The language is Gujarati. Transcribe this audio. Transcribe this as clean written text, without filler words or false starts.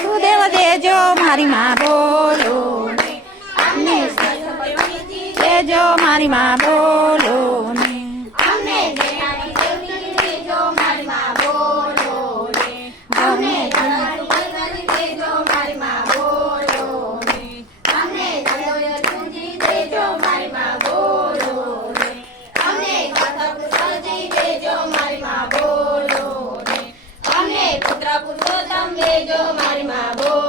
સુદેવ દેજો મારી માં બોલો દેજો મારી માં બોલો ને અમને દેજો મારી માં બોલો ને અમને દેજો મારી માં બોલો ને અમને દેજો મારી માં બોલો ને અમને દેજો મારી માં બોલો ને અમને પુત્ર પુરુષોત્તમ દેજો મારી માં બોલો